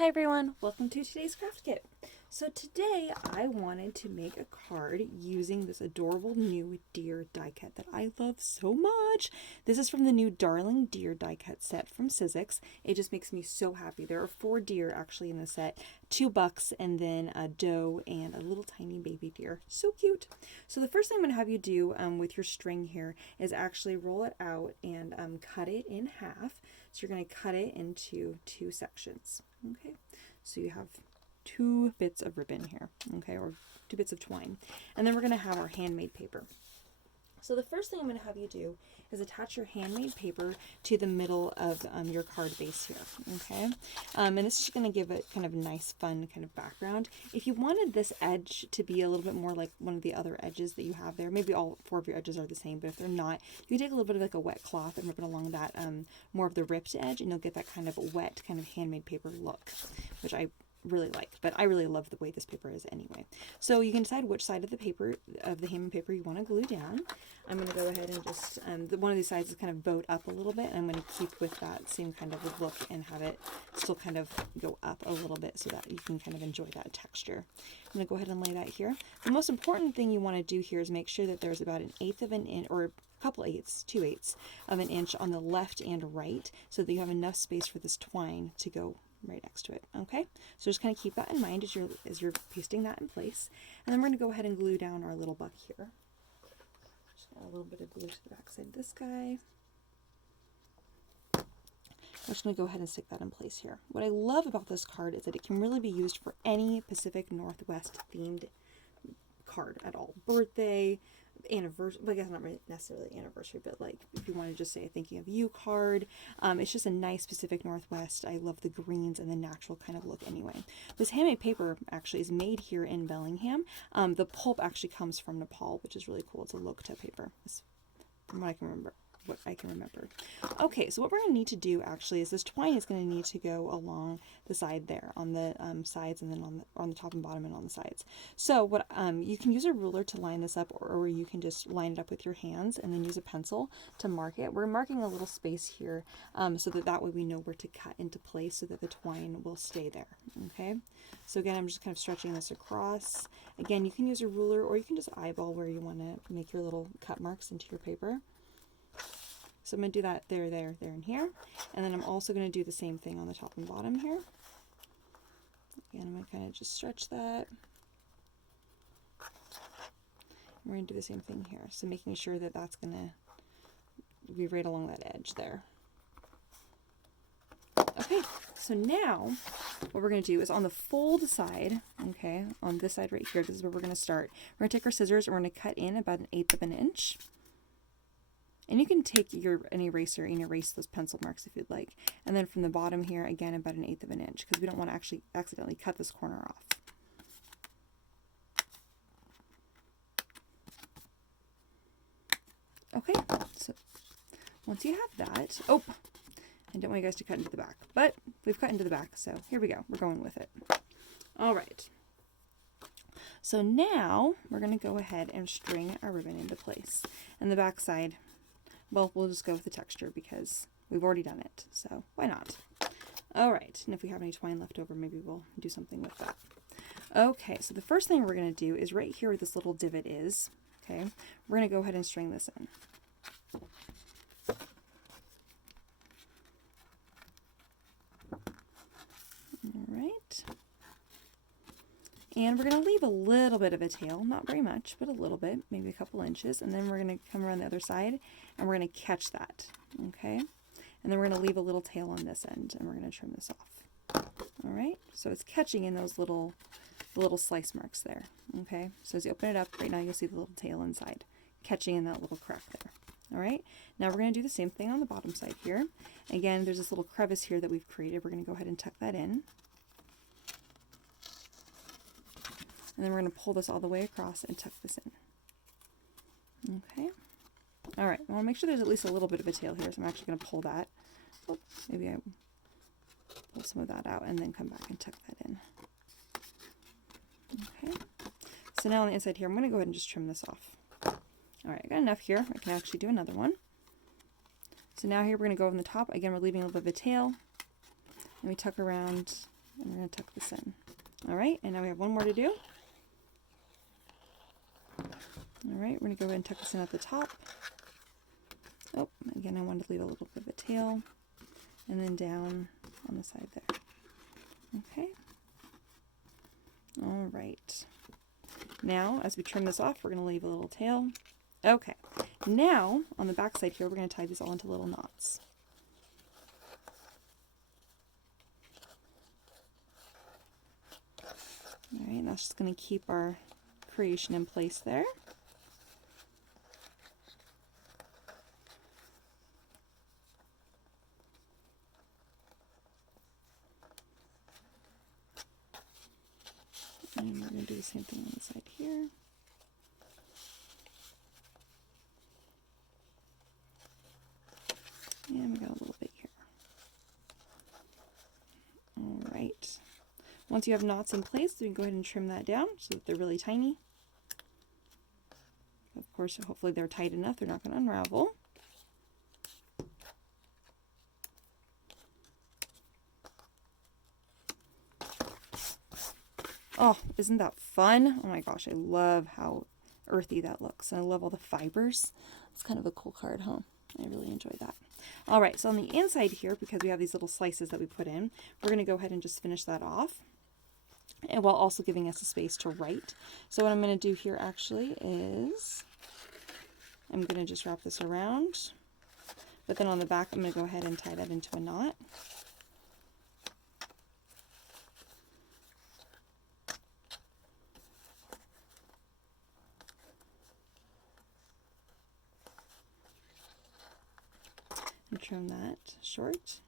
Hi everyone, welcome to today's craft kit. So today I wanted to make a card using this adorable new deer die cut that I love so much. This is from the new Darling Deer die cut set from Sizzix. It just makes me so happy. There are 4 deer actually in the set, 2 bucks and then a doe and a little tiny baby deer. So cute. So the first thing I'm going to have you do with your string here is actually roll it out and cut it in half. So you're going to cut it into 2 sections. Okay, so you have 2 bits of ribbon here, okay, or 2 bits of twine. And then we're going to have our handmade paper. So the first thing I'm going to have you do is attach your handmade paper to the middle of your card base here, okay? And this is going to give it kind of nice, fun kind of background. If you wanted this edge to be a little bit more like one of the other edges that you have there, maybe all 4 of your edges are the same, but if they're not, you can take a little bit of like a wet cloth and rip it along that more of the ripped edge, and you'll get that kind of wet, kind of handmade paper look, which I really like, but I really love the way this paper is anyway. So you can decide which side of the paper, of the handmade paper, you want to glue down. I'm going to go ahead and just, one of these sides is kind of bowed up a little bit, and I'm going to keep with that same kind of look and have it still kind of go up a little bit so that you can kind of enjoy that texture. I'm going to go ahead and lay that here. The most important thing you want to do here is make sure that there's about 1/8 of an inch, or a couple eighths, 2/8 of an inch on the left and right, so that you have enough space for this twine to go right next to it. Okay, so just kind of keep that in mind as you're pasting that in place. And then we're going to go ahead and glue down our little buck here. Just got a little bit of glue to the back side of this guy. I'm just going to go ahead and stick that in place here. What I love about this card is that it can really be used for any Pacific Northwest themed card at all. Birthday, anniversary, well, I guess not really necessarily anniversary, but like if you want to just say a thinking of you card. It's just a nice Pacific Northwest. I love the greens and the natural kind of look anyway. This handmade paper actually is made here in Bellingham. The pulp actually comes from Nepal, which is really cool. It's a Lokta paper, from what I can remember. Okay, so what we're going to need to do actually is this twine is going to need to go along the side there, on the sides, and then on the top and bottom and on the sides. So what you can use a ruler to line this up, or you can just line it up with your hands and then use a pencil to mark it. We're marking a little space here so that way we know where to cut into place so that the twine will stay there. Okay, so again, I'm just kind of stretching this across. Again, you can use a ruler, or you can just eyeball where you want to make your little cut marks into your paper. So I'm going to do that there, and here. And then I'm also going to do the same thing on the top and bottom here. Again, I'm going to kind of just stretch that. We're going to do the same thing here. So making sure that that's going to be right along that edge there. Okay, so now what we're going to do is on the fold side, okay, on this side right here, this is where we're going to start. We're going to take our scissors and we're going to cut in about 1/8 of an inch. And you can take an eraser and erase those pencil marks if you'd like. And then from the bottom here, again, about 1/8 of an inch, because we don't want to actually accidentally cut this corner off. Okay, so once you have that, I don't want you guys to cut into the back, but we've cut into the back, so here we go. We're going with it. All right. So now we're going to go ahead and string our ribbon into place. And the back side, well, we'll just go with the texture because we've already done it, so why not? All right, and if we have any twine left over, maybe we'll do something with that. Okay, so the first thing we're going to do is right here where this little divot is, okay, we're going to go ahead and string this in. All right. And we're going to leave a little bit of a tail, not very much, but a little bit, maybe a couple inches. And then we're going to come around the other side and we're going to catch that, okay? And then we're going to leave a little tail on this end and we're going to trim this off. All right, so it's catching in those little slice marks there, okay? So as you open it up, right now you'll see the little tail inside, catching in that little crack there. All right, now we're going to do the same thing on the bottom side here. Again, there's this little crevice here that we've created. We're going to go ahead and tuck that in. And then we're going to pull this all the way across and tuck this in. Okay. All right. I want to make sure there's at least a little bit of a tail here, so I'm actually going to pull that. Oh, maybe I pull some of that out and then come back and tuck that in. Okay. So now on the inside here, I'm going to go ahead and just trim this off. All right. I got enough here. I can actually do another one. So now here we're going to go over the top. Again, we're leaving a little bit of a tail. And we tuck around And we're going to tuck this in. All right, and now we have one more to do. All right, we're going to go ahead and tuck this in at the top. Oh, again, I wanted to leave a little bit of a tail. And then down on the side there. Okay. All right. Now, as we trim this off, we're going to leave a little tail. Okay. Now, on the back side here, we're going to tie these all into little knots. All right, that's just going to keep our creation in place there. And we're going to do the same thing on the side here. And we got a little bit here. All right. Once you have knots in place, we can go ahead and trim that down so that they're really tiny. Of course, hopefully they're tight enough, they're not going to unravel. Oh, isn't that fun? Oh my gosh, I love how earthy that looks. And I love all the fibers. It's kind of a cool card, huh? I really enjoy that. All right, so on the inside here, because we have these little slices that we put in, we're going to go ahead and just finish that off, and while also giving us a space to write. So what I'm going to do here actually is I'm going to just wrap this around, but then on the back I'm going to go ahead and tie that into a knot. And trim that short.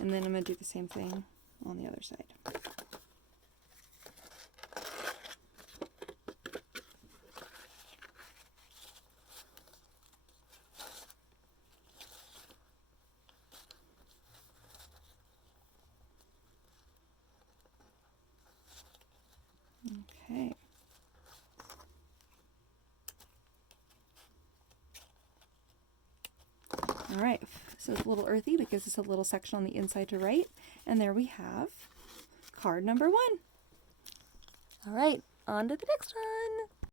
And then I'm going to do the same thing on the other side. Okay. All right, so it's a little earthy because it's a little section on the inside to write. And there we have card number 1. All right, on to the next one.